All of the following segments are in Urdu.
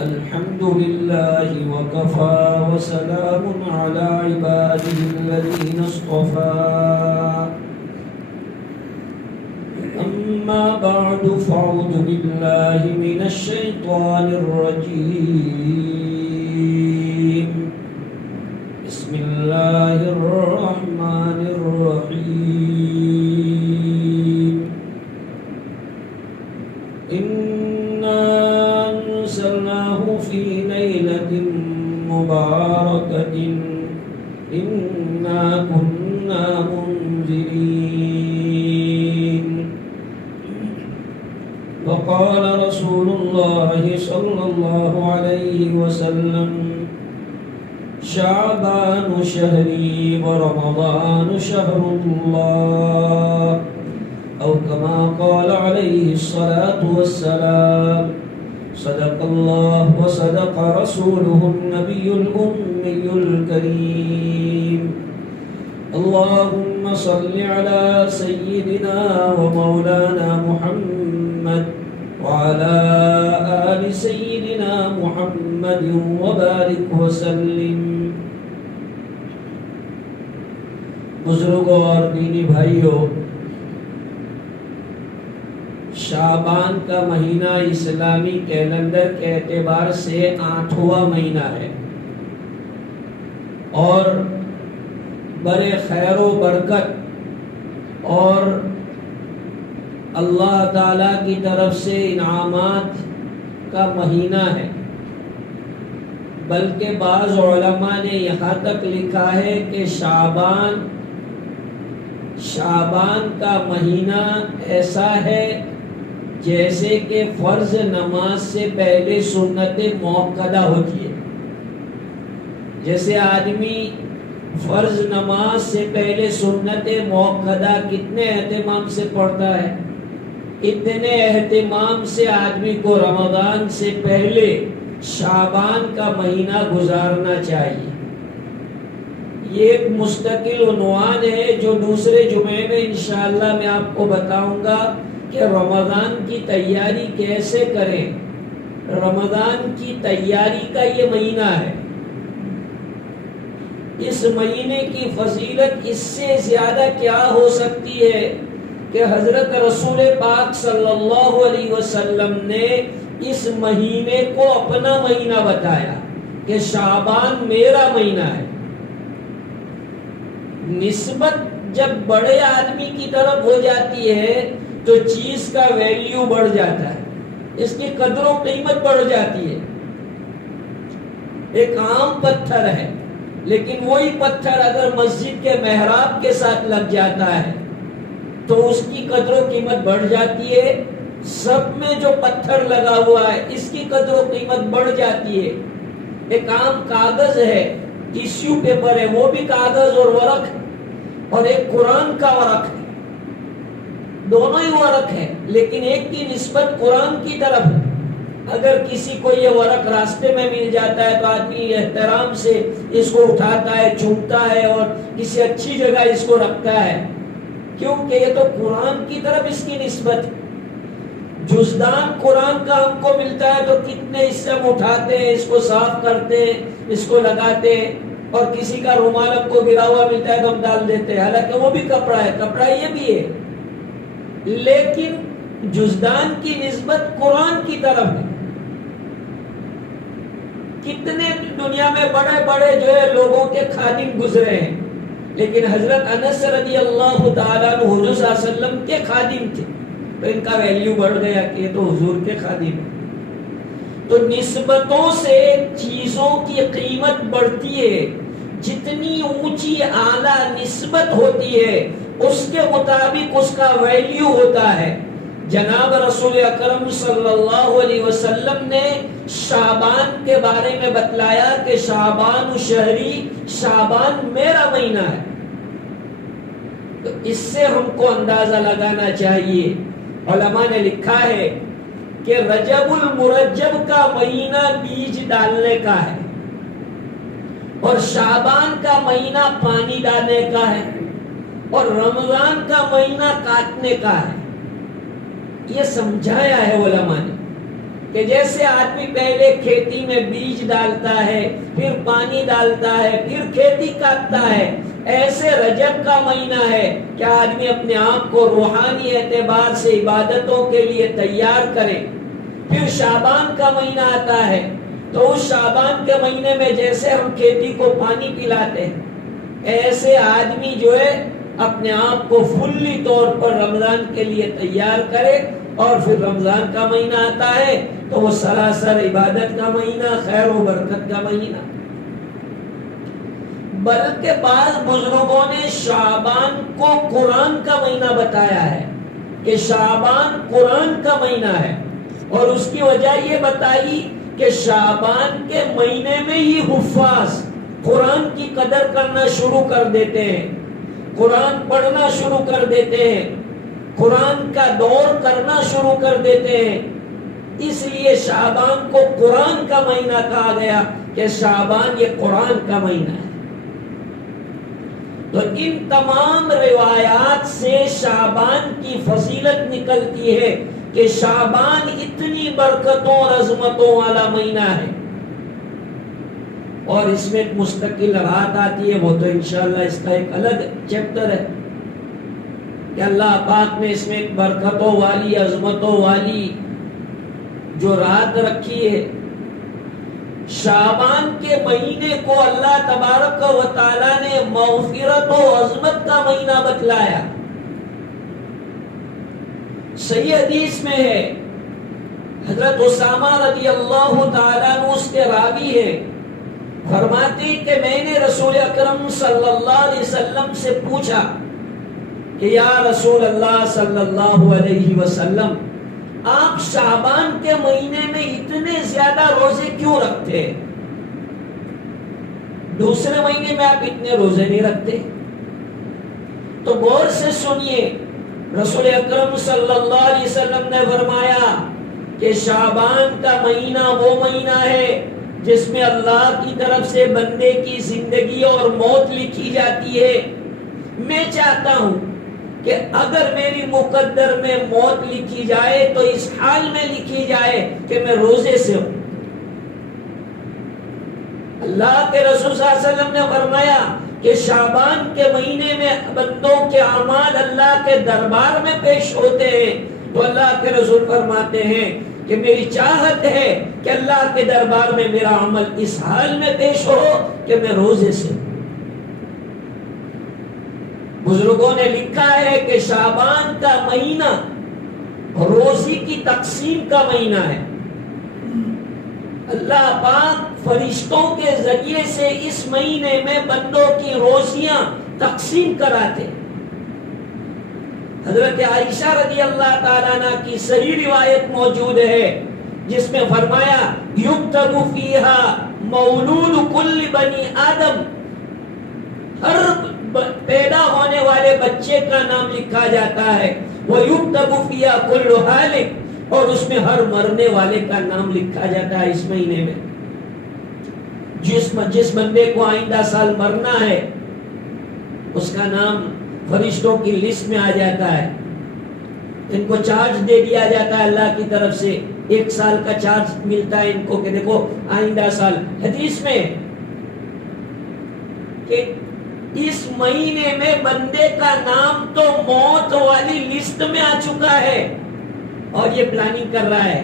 الحمد لله وكفى وسلام على عباده الذين اصطفى أما بعد فأعوذ بالله من الشيطان الرجيم بسم الله الرحمن الرحيم إنا أنزلناه في ليلة مباركة إنا كنا منذرين وقال رسول الله صلى الله عليه وسلم شعبان شهري ورمضان شهر الله أو كما قال عليه الصلاة والسلام صدق الله وصدق رسوله النبي الأمي الكريم اللهم صل على سيدنا ومولانا محمد وعلى آل سيدنا محمد وبارك وسلم. بزرگوں اور دینی بھائیوں، شعبان کا مہینہ اسلامی کیلنڈر کے اعتبار سے 8واں مہینہ ہے اور بڑے خیر و برکت اور اللہ تعالی کی طرف سے انعامات کا مہینہ ہے. بلکہ بعض علماء نے یہاں تک لکھا ہے کہ شعبان کا مہینہ ایسا ہے جیسے کہ فرض نماز سے پہلے سنت موقدہ ہوتی ہے. جیسے آدمی فرض نماز سے پہلے سنت موقدہ کتنے اہتمام سے پڑھتا ہے، اتنے اہتمام سے آدمی کو رمضان سے پہلے شعبان کا مہینہ گزارنا چاہیے. یہ ایک مستقل عنوان ہے جو دوسرے جمعے میں انشاءاللہ میں آپ کو بتاؤں گا کہ رمضان کی تیاری کیسے کریں. رمضان کی تیاری کا یہ مہینہ ہے. اس مہینے کی فضیلت اس سے زیادہ کیا ہو سکتی ہے کہ حضرت رسول پاک صلی اللہ علیہ وسلم نے اس مہینے کو اپنا مہینہ بتایا کہ شعبان میرا مہینہ ہے. نسبت جب بڑے آدمی کی طرف ہو جاتی ہے تو چیز کا ویلیو بڑھ جاتا ہے، اس کی قدر و قیمت بڑھ جاتی ہے. ایک عام پتھر ہے لیکن وہی پتھر اگر مسجد کے محراب کے ساتھ لگ جاتا ہے تو اس کی قدر و قیمت بڑھ جاتی ہے. سب میں جو پتھر لگا ہوا ہے اس کی قدر و قیمت بڑھ جاتی ہے. ایک عام کاغذ ہے، ٹیشو پیپر ہے، وہ بھی کاغذ اور ورق ہے، اور ایک قرآن کا ورق ہے. دونوں ہی ورق ہے لیکن ایک کی نسبت قرآن کی طرف ہے. اگر کسی کو یہ ورق راستے میں مل جاتا ہے تو آدمی احترام سے اس کو اٹھاتا ہے، چومتا ہے اور کسی اچھی جگہ اس کو رکھتا ہے، کیونکہ یہ تو قرآن کی طرف اس کی نسبت ہے. جزدان قرآن کا ہم کو ملتا ہے تو کتنے اس سے ہم اٹھاتے ہیں، اس کو صاف کرتے ہیں، اس کو لگاتے ہیں، اور کسی کا رومال ہم کو گرا ہوا ملتا ہے تو ہم ڈال دیتے ہیں، حالانکہ وہ بھی کپڑا ہے، کپڑا یہ بھی ہے. لیکن جزدان کی نسبت قرآن کی طرف ہے. کتنے دنیا میں بڑے بڑے جو ہے لوگوں کے خادم گزرے ہیں، لیکن حضرت انس رضی اللہ تعالیٰ عنہ حضور صلی اللہ علیہ وسلم کے خادم تھے تو ان کا ویلیو بڑھ گیا کہ یہ تو حضور کے خادم ہیں. تو نسبتوں سے چیزوں کی قیمت بڑھتی ہے. جتنی اونچی اعلیٰ نسبت ہوتی ہے اس کے مطابق اس کا ویلیو ہوتا ہے. جناب رسول اکرم صلی اللہ علیہ وسلم نے شعبان کے بارے میں بتلایا کہ شعبان شہری، شعبان میرا مہینہ ہے. تو اس سے ہم کو اندازہ لگانا چاہیے. علماء نے لکھا ہے کہ رجب المرجب کا مہینہ بیج ڈالنے کا ہے اور شعبان کا مہینہ پانی ڈالنے کا ہے اور رمضان کا مہینہ کاٹنے کا ہے. یہ سمجھایا ہے علماء نے کہ جیسے آدمی پہلے کھیتی میں بیج ڈالتا ہے، پھر پانی ڈالتا ہے، پھر کھیتی کاٹتا ہے، ایسے رجب کا مہینہ ہے کہ آدمی اپنے آپ کو روحانی اعتبار سے عبادتوں کے لیے تیار کرے۔ پھر شعبان کا مہینہ آتا ہے، تو اس شعبان کے مہینے میں جیسے ہم کھیتی کو پانی پلاتے ہیں، ایسے آدمی جو ہے اپنے آپ کو فلی طور پر رمضان کے لیے تیار کرے، اور پھر رمضان کا مہینہ آتا ہے تو وہ سراسر عبادت کا مہینہ، خیر و برکت کا مہینہ۔ بلکہ بعض بزرگوں نے شعبان کو قرآن کا مہینہ بتایا ہے کہ شعبان قرآن کا مہینہ ہے، اور اس کی وجہ یہ بتائی کہ شعبان کے مہینے میں ہی حفاظ قرآن کی قدر کرنا شروع کر دیتے ہیں، قرآن پڑھنا شروع کر دیتے ہیں، قرآن کا دور کرنا شروع کر دیتے ہیں۔ اس لیے شعبان کو قرآن کا مہینہ کہا گیا کہ شعبان یہ قرآن کا مہینہ ہے۔ تو ان تمام روایات سے شعبان کی فضیلت نکلتی ہے کہ شعبان اتنی برکتوں اور عظمتوں والا مہینہ ہے، اور اس میں ایک مستقل رات آتی ہے، وہ تو انشاءاللہ اس کا ایک الگ چیپٹر ہے کہ اللہ پاک نے اس میں ایک برکتوں والی، عظمتوں والی جو رات رکھی ہے۔ شعبان کے مہینے کو اللہ تبارک و تعالی نے مغفرت و عظمت کا مہینہ بتلایا۔ صحیح حدیث میں ہے، حضرت اسامہ رضی اللہ تعالیٰ عنہ اس کے راوی ہے، فرماتے کہ میں نے رسول اکرم صلی اللہ علیہ وسلم سے پوچھا کہ یا رسول اللہ صلی اللہ علیہ وسلم، آپ شعبان کے مہینے میں اتنے زیادہ روزے کیوں رکھتے ہیں؟ دوسرے مہینے میں آپ اتنے روزے نہیں رکھتے؟ تو غور سے سنیے، رسول اکرم صلی اللہ علیہ وسلم نے فرمایا کہ شعبان کا مہینہ وہ مہینہ ہے جس میں اللہ کی طرف سے بندے کی زندگی اور موت لکھی جاتی ہے۔ میں چاہتا ہوں کہ اگر میری مقدر میں موت لکھی جائے تو اس حال میں لکھی جائے کہ میں روزے سے ہوں۔ اللہ کے رسول صلی اللہ علیہ وسلم نے فرمایا کہ شعبان کے مہینے میں بندوں کے اعمال اللہ کے دربار میں پیش ہوتے ہیں، تو اللہ کے رسول فرماتے ہیں کہ میری چاہت ہے کہ اللہ کے دربار میں میرا عمل اس حال میں پیش ہو کہ میں روزے سے ہوں۔ بزرگوں نے لکھا ہے کہ شعبان کا مہینہ روزی کی تقسیم کا مہینہ ہے۔ اللہ پاک فرشتوں کے ذریعے سے اس مہینے میں بندوں کی روزیاں تقسیم کراتے۔ حضرت عائشہ رضی اللہ تعالیٰ عنہ کی صحیح روایت موجود ہے جس میں فرمایا یکتب فیہا مولود کل بنی آدم، ہر پیدا ہونے والے بچے کا نام لکھا جاتا ہے، وَيُكْتَبُ فِيهَا كُلُّ حَالٍ، اور اس میں ہر مرنے والے کا نام لکھا جاتا ہے۔ اس مہینے میں جس بندے کو آئندہ سال مرنا ہے اس کا نام فرشتوں کی لسٹ میں آ جاتا ہے، ان کو چارج دے دیا جاتا ہے اللہ کی طرف سے، 1 سال کا چارج ملتا ہے ان کو کہ دیکھو آئندہ سال۔ حدیث میں کہ اس مہینے میں بندے کا نام تو موت والی لسٹ میں آ چکا ہے، اور یہ پلاننگ کر رہا ہے،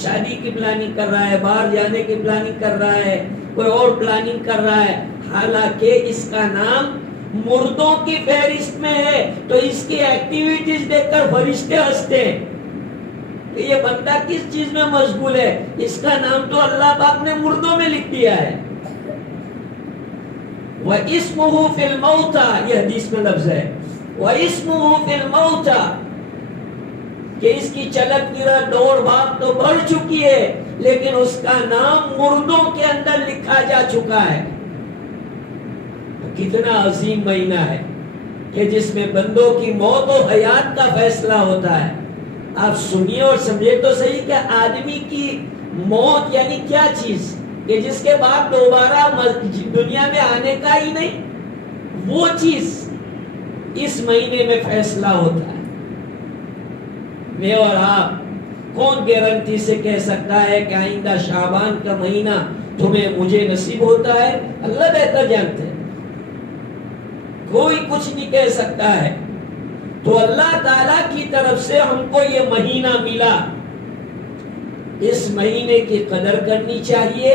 شادی کی پلاننگ کر رہا ہے، باہر جانے کی پلاننگ کر رہا ہے، کوئی اور پلاننگ کر رہا ہے، حالانکہ اس کا نام مردوں کی فہرست میں ہے۔ تو اس کی ایکٹیویٹیز دیکھ کر فرشتے ہنستے ہیں کہ یہ بندہ کس چیز میں مشغول ہے، اس کا نام تو اللہ پاک نے مردوں میں لکھ دیا ہے۔ وَإِسْمُهُ فِي الْمَوْتَى، یہ حدیث میں لفظ ہے، وَإِسْمُهُ فِي الْمَوْتَى، کہ اس کی چلک گرا دوڑ بھاگ تو بڑھ چکی ہے لیکن اس کا نام مردوں کے اندر لکھا جا چکا ہے۔ کتنا عظیم مہینہ ہے کہ جس میں بندوں کی موت و حیات کا فیصلہ ہوتا ہے۔ آپ سنیے اور سمجھے تو صحیح کہ آدمی کی موت یعنی کیا چیز کہ جس کے بعد دوبارہ دنیا میں آنے کا ہی نہیں، وہ چیز اس مہینے میں فیصلہ ہوتا ہے۔ میں اور آپ کون گارنٹی سے کہہ سکتا ہے کہ آئندہ شعبان کا مہینہ تمہیں مجھے نصیب ہوتا ہے؟ اللہ بہتر جانتے ہیں، کوئی کچھ نہیں کہہ سکتا ہے۔ تو اللہ تعالیٰ کی طرف سے ہم کو یہ مہینہ ملا، اس مہینے کی قدر کرنی چاہیے،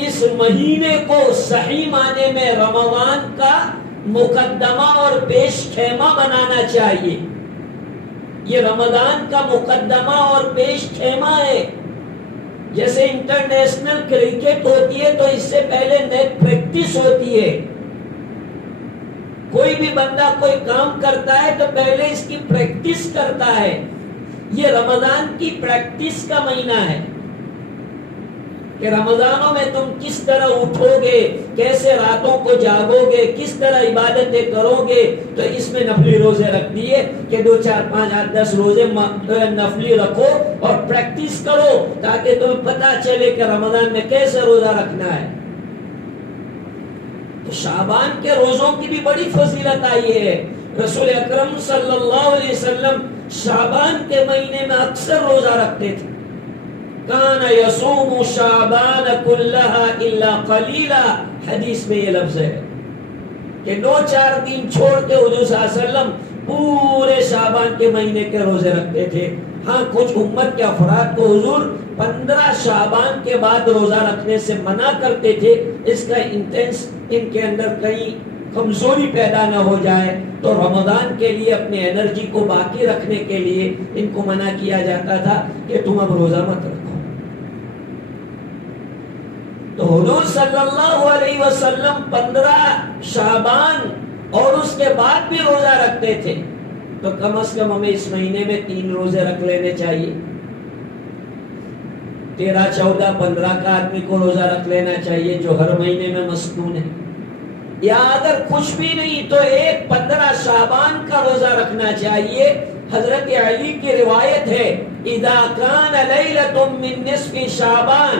اس مہینے کو صحیح معنی میں رمضان کا مقدمہ اور پیش خیمہ بنانا چاہیے۔ یہ رمضان کا مقدمہ اور پیش خیمہ ہے۔ جیسے انٹرنیشنل کرکٹ ہوتی ہے تو اس سے پہلے نیٹ پریکٹس ہوتی ہے، کوئی بھی بندہ کوئی کام کرتا ہے تو پہلے اس کی پریکٹس کرتا ہے۔ یہ رمضان کی پریکٹس کا مہینہ ہے کہ رمضانوں میں تم کس طرح اٹھو گے، کیسے راتوں کو جاگو گے، کس طرح عبادتیں کرو گے۔ تو اس میں نفلی روزے رکھ دیے کہ 2 4 5 8 10 روزے نفلی رکھو اور پریکٹس کرو تاکہ تمہیں پتا چلے کہ رمضان میں کیسے روزہ رکھنا ہے۔ تو شعبان کے روزوں کی بھی بڑی فضیلت آئی ہے۔ رسول اکرم صلی اللہ علیہ وسلم شعبان کے مہینے میں اکثر روزہ رکھتے تھے۔ کان یصوم شعبان کلھا الا قلیلا، حدیث میں یہ لفظ ہے کہ 2 4 دن چھوڑ کے حضور صلی اللہ علیہ وسلم پورے شعبان کے مہینے کے روزے رکھتے تھے۔ ہاں کچھ امت کے افراد کو حضور 15 شعبان کے بعد روزہ رکھنے سے منع کرتے تھے، اس کا انٹینس ان کے اندر کہیں کمزوری پیدا نہ ہو جائے، تو رمضان کے لیے اپنے انرجی کو باقی رکھنے کے لیے ان کو منع کیا جاتا تھا کہ تم اب روزہ مت رکھو۔ تو حضور صلی اللہ علیہ وسلم 15 شعبان اور اس کے بعد بھی روزہ رکھتے تھے، تو کم از کم ہمیں اس مہینے میں 3 روزے رکھ لینے چاہیے۔ 13 14 15 کا آدمی کو روزہ رکھ لینا چاہیے جو ہر مہینے میں مسنون ہے، یا اگر کچھ بھی نہیں تو ایک 15 شعبان کا روزہ رکھنا چاہیے۔ حضرت علی کی روایت ہے اذا کان لیلۃ من نصف شعبان،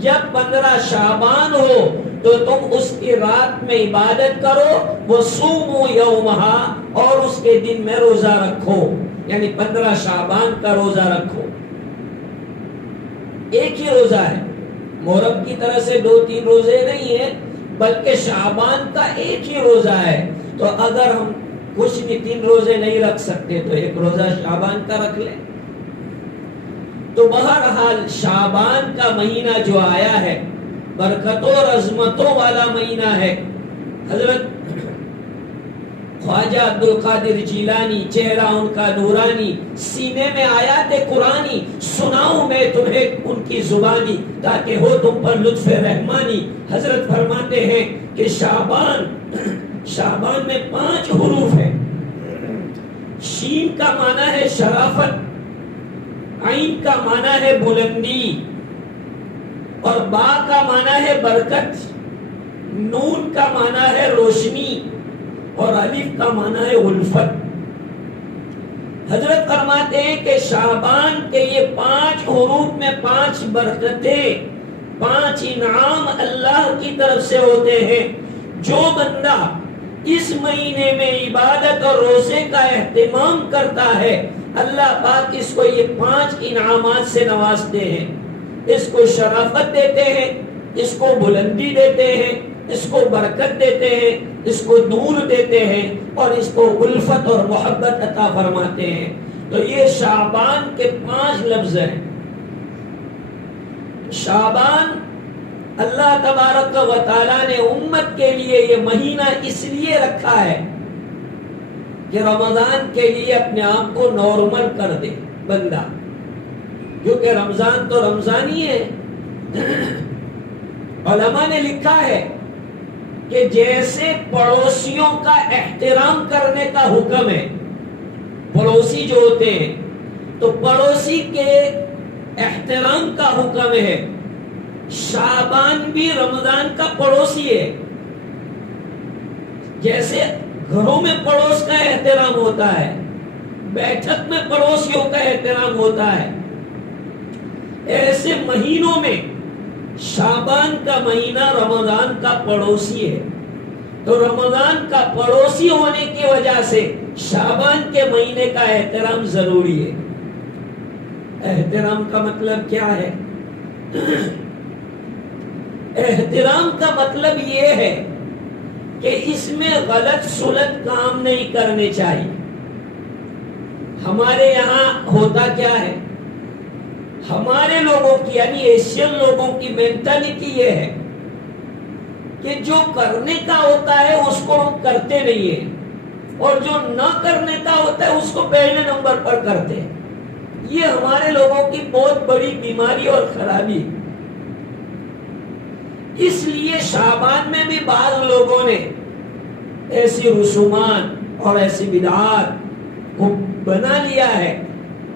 جب 15 شعبان ہو تو تم اس کی رات میں عبادت کرو، وصوموا یومہا، اور اس کے دن میں روزہ رکھو، یعنی 15 شعبان کا روزہ رکھو۔ ایک ہی روزہ ہے، محرم کی طرح سے 2 3 روزے نہیں ہیں، بلکہ شعبان کا ایک ہی روزہ ہے۔ تو اگر ہم کچھ بھی 3 روزے نہیں رکھ سکتے تو ایک روزہ شعبان کا رکھ لیں۔ تو بہرحال شعبان کا مہینہ جو آیا ہے برکتوں اور عظمتوں والا مہینہ ہے۔ حضرت خواجہ عبد القادر جیلانی، چہرہ ان کا نورانی، سینے میں آیات قرآنی، سناؤں میں تمہیں ان کی زبانی تاکہ ہو تم پر لطف رحمانی۔ حضرت فرماتے ہیں کہ شعبان میں 5 حروف ہیں۔ شین کا معنی ہے شرافت، عین کا معنی ہے بلندی، اور با کا معنی ہے برکت، نون کا معنی ہے روشنی، اور الف کا معنی ہے الفت۔ حضرت فرماتے ہیں کہ شعبان کے یہ 5 حروف میں 5 برکتیں، 5 انعام اللہ کی طرف سے ہوتے ہیں۔ جو بندہ اس مہینے میں عبادت اور روزے کا اہتمام کرتا ہے، اللہ پاک اس کو یہ 5 انعامات سے نوازتے ہیں۔ اس کو شرافت دیتے ہیں، اس کو بلندی دیتے ہیں، اس کو برکت دیتے ہیں، اس کو نور دیتے ہیں، اور اس کو الفت اور محبت عطا فرماتے ہیں۔ تو یہ شعبان کے 5 لفظ ہیں۔ شعبان اللہ تبارک و تعالیٰ نے امت کے لیے یہ مہینہ اس لیے رکھا ہے کہ رمضان کے لیے اپنے آپ کو نارمل کر دے بندہ، کیونکہ رمضان تو رمضان ہی ہے۔ علماء نے لکھا ہے کہ جیسے پڑوسیوں کا احترام کرنے کا حکم ہے، پڑوسی جو ہوتے ہیں تو پڑوسی کے احترام کا حکم ہے، شعبان بھی رمضان کا پڑوسی ہے۔ جیسے گھروں میں پڑوس کا احترام ہوتا ہے، بیٹھک میں پڑوسیوں کا احترام ہوتا ہے، ایسے مہینوں میں شعبان کا مہینہ رمضان کا پڑوسی ہے۔ تو رمضان کا پڑوسی ہونے کی وجہ سے شعبان کے مہینے کا احترام ضروری ہے. احترام کا مطلب کیا ہے؟ احترام کا مطلب یہ ہے کہ اس میں غلط سلط کام نہیں کرنے چاہیے. ہمارے یہاں ہوتا کیا ہے، ہمارے لوگوں کی یعنی ایشین لوگوں کی مینٹالٹی یہ ہے کہ جو کرنے کا ہوتا ہے اس کو ہم کرتے نہیں ہیں، اور جو نہ کرنے کا ہوتا ہے اس کو پہلے نمبر پر کرتے ہیں. یہ ہمارے لوگوں کی بہت بڑی بیماری اور خرابی. اس لیے شعبان میں بھی بعض لوگوں نے ایسی رسومات اور ایسی بدعات کو بنا لیا ہے.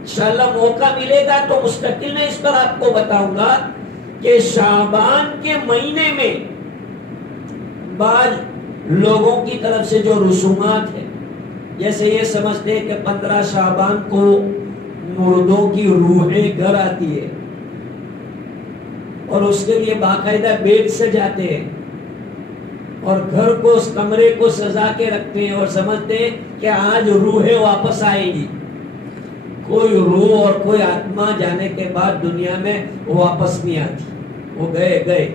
انشاءاللہ موقع ملے گا تو مستقل میں اس پر آپ کو بتاؤں گا کہ شعبان کے مہینے میں بعض لوگوں کی طرف سے جو رسومات ہیں، جیسے یہ سمجھتے ہیں کہ 15 شعبان کو مردوں کی روحیں گھر آتی ہے اور اس کے لیے باقاعدہ بیڈ سجاتے ہیں اور گھر کو اس کمرے کو سجا کے رکھتے ہیں اور سمجھتے ہیں کہ آج روحیں واپس آئیں گی. کوئی روح اور کوئی آتما جانے کے بعد دنیا میں واپس نہیں آتی، وہ گئے.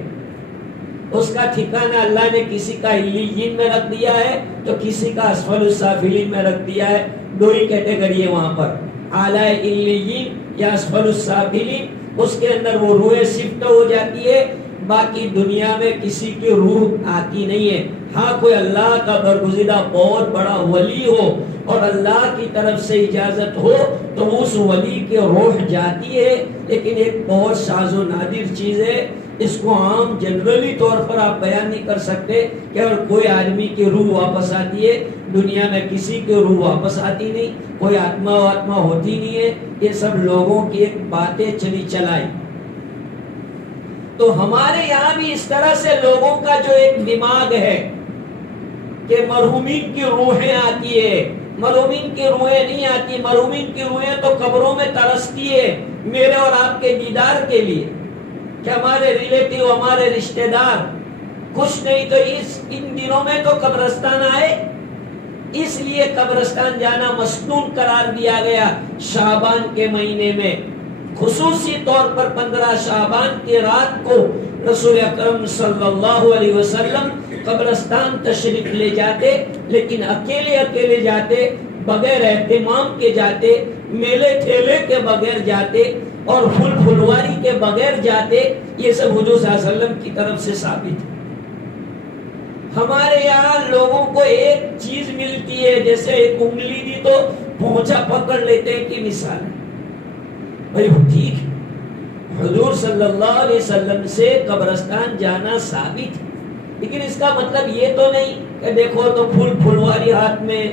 اس کا ٹھکانہ اللہ نے کسی کا علیین میں رکھ دیا ہے تو کسی کا اسفل السافلین میں رکھ دیا ہے. دو ہی کیٹیگری ہے وہاں پر، اعلیٰ علیین یا اسفل السافلین. اس کے اندر وہ روح شفٹ ہو جاتی ہے، باقی دنیا میں کسی کی روح آتی نہیں ہے. ہاں کوئی اللہ کا برگزیدہ بہت بڑا ولی ہو اور اللہ کی طرف سے اجازت ہو تو اس ولی کی روح جاتی ہے، لیکن ایک بہت شاذ و نادر چیز ہے. اس کو عام جنرلی طور پر آپ بیان نہیں کر سکتے کہ اگر کوئی آدمی کی روح واپس آتی ہے. دنیا میں کسی کی روح واپس آتی نہیں، کوئی آتما ہوتی نہیں ہے. یہ سب لوگوں کی ایک باتیں چلی چلائی. تو ہمارے یہاں بھی اس طرح سے لوگوں کا جو ایک دماغ ہے کہ مرحومین کی روحیں آتی ہے. مرحومین کی روحیں نہیں آتی. مرحومین کی روحیں تو قبروں میں ترستی ہے میرے اور آپ کے دیدار کے لیے کہ ہمارے ریلیٹیو، ہمارے رشتہ دار کچھ نہیں تو ان دنوں میں تو قبرستان آئے. اس لیے قبرستان جانا مسنون قرار دیا گیا شعبان کے مہینے میں. خصوصی طور پر 15 شعبان کی رات کو رسول اکرم صلی اللہ علیہ وسلم قبرستان تشریف لے جاتے، لیکن اکیلے جاتے، بغیر اہتمام کے جاتے، میلے ٹھیلے کے بغیر جاتے اور پھول پھلواری کے بغیر جاتے. یہ سب حضور صلی اللہ علیہ وسلم کی طرف سے ثابت ہے. ہمارے یہاں لوگوں کو ایک چیز ملتی ہے، جیسے ایک انگلی دی تو پہنچا پکڑ لیتے ہیں کی مثال ہے. بھائی ٹھیک ہے، حضور صلی اللہ علیہ وسلم سے قبرستان جانا ثابت ہے، لیکن اس کا مطلب یہ تو نہیں کہ دیکھو تو پھول پھلواری ہاتھ میں،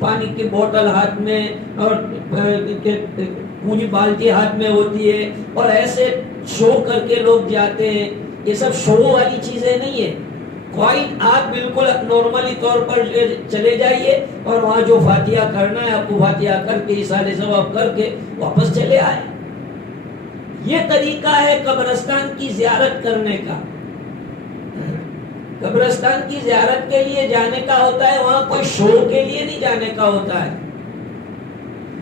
پانی کی بوتل ہاتھ میں اور پوری بالٹی ہاتھ میں ہوتی ہے اور ایسے شو کر کے لوگ جاتے ہیں. یہ سب شو والی چیزیں نہیں ہیں. کوئی آپ بالکل نارملی طور پر چلے جائیے اور وہاں جو فاتحہ کرنا ہے آپ کو فاتحہ کر کے اصالہ ثواب کر کے واپس چلے آئے. یہ طریقہ ہے قبرستان کی زیارت کرنے کا. قبرستان کی زیارت کے لیے جانے کا ہوتا ہے، وہاں کوئی شو کے لیے نہیں جانے کا ہوتا ہے.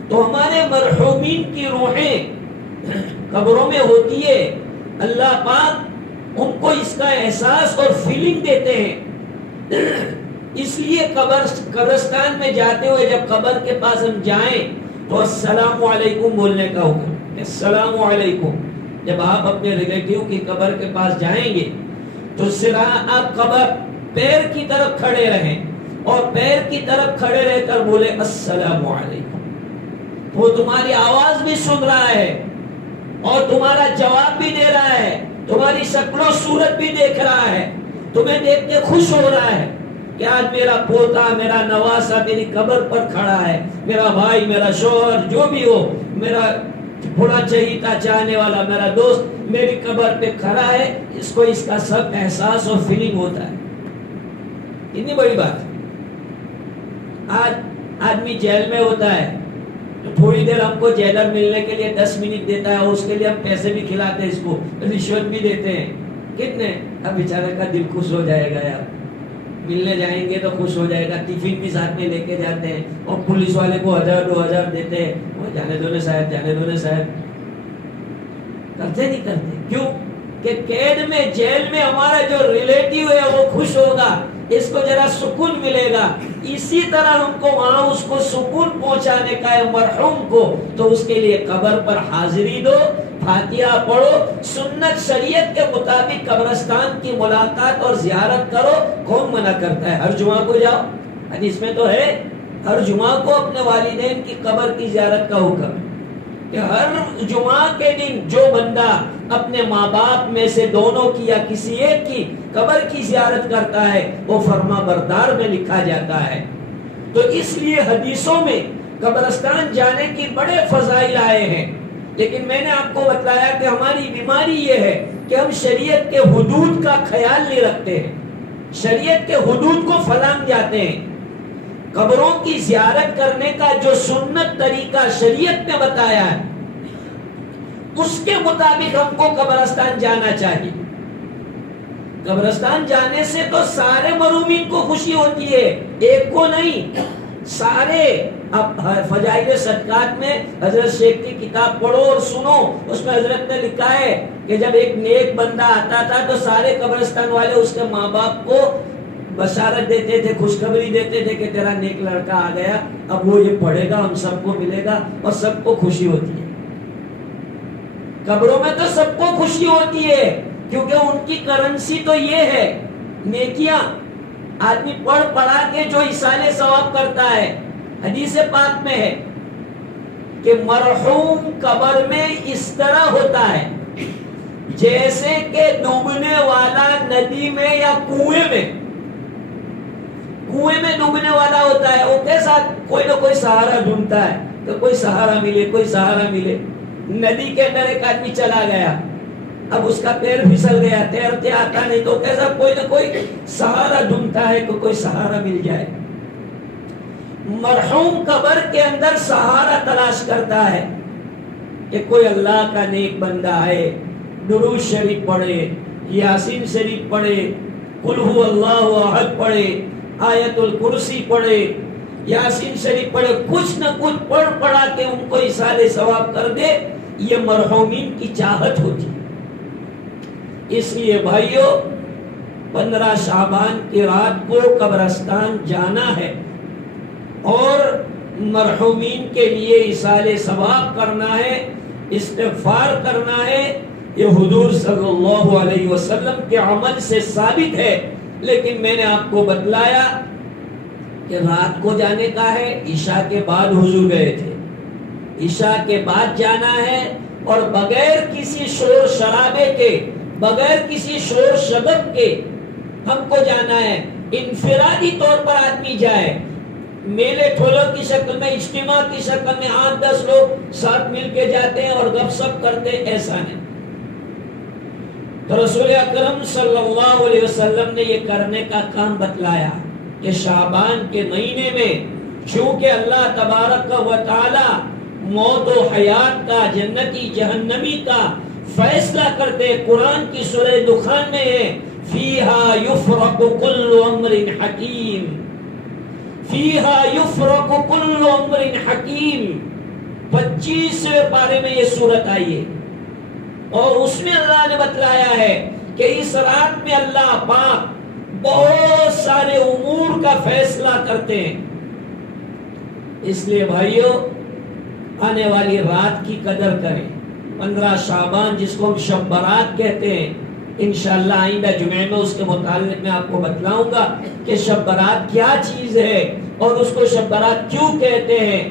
تو ہمارے مرحومین کی روحیں قبروں میں ہوتی ہے. اللہ پاک ان کو اس کا احساس اور فیلنگ دیتے ہیں. اس لیے قبرستان میں جاتے ہوئے جب قبر کے پاس ہم جائیں تو السلام علیکم بولنے کا حکم. السلام علیکم. جب آپ اپنے ریلیٹیو کی قبر کے پاس جائیں گے تو صرف آپ قبر پیر کی طرف کھڑے رہیں اور پیر کی طرف کھڑے رہ کر بولے السلام علیکم. وہ تمہاری آواز بھی سن رہا ہے اور تمہارا جواب بھی دے رہا ہے، تمہاری شکل و صورت بھی دیکھ رہا ہے، تمہیں دیکھ کے خوش ہو رہا ہے کہ آج میرا پوتا، میرا نواسا میری قبر پر کھڑا ہے، میرا بھائی، میرا شوہر، جو بھی ہو، میرا بڑا چہیتا چاہنے والا میرا دوست میری قبر پہ کھڑا ہے. اس کو اس کا سب احساس اور فیلنگ ہوتا ہے. اتنی بڑی بات. آج آدمی جیل میں ہوتا ہے تو تھوڑی دیر ہم کو جیلر ملنے کے لیے 10 منٹ دیتا ہے اور اس کے لیے ہم پیسے بھی کھلاتے ہیں، اس کو رشوت بھی دیتے ہیں. کتنے؟ اب بیچارے کا دل خوش ہو جائے گا یار. ملنے جائیں گے تو خوش ہو جائے گا، ٹفن بھی ساتھ میں لے کے جاتے ہیں اور پولیس والے کو 1000-2000 دیتے ہیں، وہ جانے دو صاحب، جانے دو صاحب، کرتے نہیں کرتے؟ کیوں کہ قید میں، جیل میں ہمارا جو ریلیٹیو ہے وہ خوش ہوگا، اس کو ذرا سکون ملے گا۔ اسی طرح ہم کو وہاں اس کو سکون پہنچانے کا ہے مرحوم کو، تو اس کے لیے قبر پر حاضری دو، فاتحہ پڑھو، سنت شریعت کے مطابق قبرستان کی ملاقات اور زیارت کرو۔ کون منع کرتا ہے؟ ہر جمعہ کو جاؤ، حدیث میں تو ہے ہر جمعہ کو اپنے والدین کی قبر کی زیارت کا حکم ہے کہ ہر جمعہ کے دن جو بندہ اپنے ماں باپ میں سے دونوں کی یا کسی ایک کی قبر کی زیارت کرتا ہے وہ فرما بردار میں لکھا جاتا ہے۔ تو اس لیے حدیثوں میں قبرستان جانے کی بڑے فضائل آئے ہیں، لیکن میں نے آپ کو بتلایا کہ ہماری بیماری یہ ہے کہ ہم شریعت کے حدود کا خیال نہیں رکھتے ہیں، شریعت کے حدود کو پھلانگ جاتے ہیں۔ قبروں کی زیارت کرنے کا جو سنت طریقہ شریعت نے بتایا ہے اس کے مطابق ہم کو قبرستان جانا چاہیے۔ قبرستان جانے سے تو سارے مرومین کو خوشی ہوتی ہے، ایک کو نہیں، سارے۔ اب فضائل صدقات میں حضرت شیخ کی کتاب پڑھو اور سنو، اس میں حضرت نے لکھا ہے کہ جب ایک نیک بندہ آتا تھا تو سارے قبرستان والے اس کے ماں باپ کو بشارت دیتے تھے، خوشخبری دیتے تھے کہ تیرا نیک لڑکا آ گیا، اب وہ یہ پڑھے گا، ہم سب کو ملے گا، اور سب کو خوشی ہوتی ہے۔ قبروں میں تو سب کو خوشی ہوتی ہے کیونکہ ان کی کرنسی تو یہ ہے نیکیاں۔ آدمی پڑھ پڑھا کے جو ایصال ثواب کرتا ہے، حدیث پاک میں ہے کہ مرحوم قبر میں اس طرح ہوتا ہے جیسے کہ ڈوبنے والا ندی میں یا کنویں میں ڈوبنے والا ہوتا ہے، وہ کیسا کوئی نہ کوئی سہارا ڈھونڈتا ہے کہ کوئی سہارا ملے، کوئی سہارا ملے۔ ندی کے اندر ایک آدمی چلا گیا، اب اس کا پیر پھسل گیا، تیرتے آتا نہیں، تو کیسا کوئی نہ کوئی سہارا ڈھونڈتا ہے کہ کوئی سہارا مل جائے۔ مرحوم قبر کے اندر سہارا تلاش کرتا ہے کہ کوئی اللہ کا نیک بندہ ہے، درود شریف پڑھے، یاسین شریف پڑھے، قل هو اللہ احد پڑھے، آیت الکرسی پڑھے، یاسین شریف پڑھے، کچھ نہ کچھ پڑھ پڑھا کے ان کو ایصال ثواب کر دے۔ یہ مرحومین کی چاہت ہوتی ہے۔ اس لیے بھائیو 15 شعبان کی رات کو قبرستان جانا ہے اور مرحومین کے لیے ایصال ثواب کرنا ہے، استغفار کرنا ہے۔ یہ حضور صلی اللہ علیہ وسلم کے عمل سے ثابت ہے، لیکن میں نے آپ کو بتلایا کہ رات کو جانے کا ہے، عشاء کے بعد حضور گئے تھے، عشاء کے بعد جانا ہے، اور بغیر کسی شور شرابے کے، بغیر کسی شور شباب کے ہم کو جانا ہے۔ انفرادی طور پر آدمی جائے، میلے ٹھولوں کی شکل میں، اجتماع کی شکل میں 8-10 لوگ ساتھ مل کے جاتے ہیں اور گپ سپ کرتے ہیں، ایسا نہیں۔ تو رسول اکرم صلی اللہ علیہ وسلم نے یہ کرنے کا کام بتلایا کہ شعبان کے مہینے میں چونکہ اللہ تبارک و تعالی موت و حیات کا، جنتی جہنمی کا فیصلہ کرتے، قرآن کی سورہ دخان میں ہے فیہا یفرق کل امر حکیم، فیہا یفرق کل امر حکیم، 25ویں پارے میں یہ سورت آئی ہے، اور اس میں اللہ نے بتلایا ہے کہ اس رات میں اللہ پاک بہت سارے امور کا فیصلہ کرتے ہیں۔ اس لیے بھائیو آنے والی رات کی قدر کریں۔ 15 شعبان جس کو ہم شب برات کہتے ہیں، انشاءاللہ آئندہ جمعے میں اس کے متعلق میں آپ کو بتلاؤں گا کہ شب برات کیا چیز ہے اور اس کو شب برات کیوں کہتے ہیں۔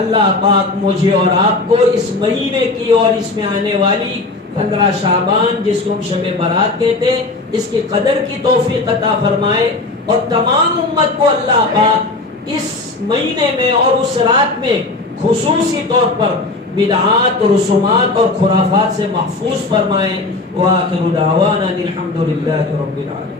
اللہ پاک مجھے اور آپ کو اس مہینے کی اور اس میں آنے والی 15 شعبان جس کو ہم شب برات کہتے ہیں، اس کی قدر کی توفیق عطا فرمائے، اور تمام امت کو اللہ پاک اس مہینے میں اور اس رات میں خصوصی طور پر بدعات، رسومات اور خرافات سے محفوظ فرمائے۔ وآخر دعوانا الحمد للہ رب العالمین۔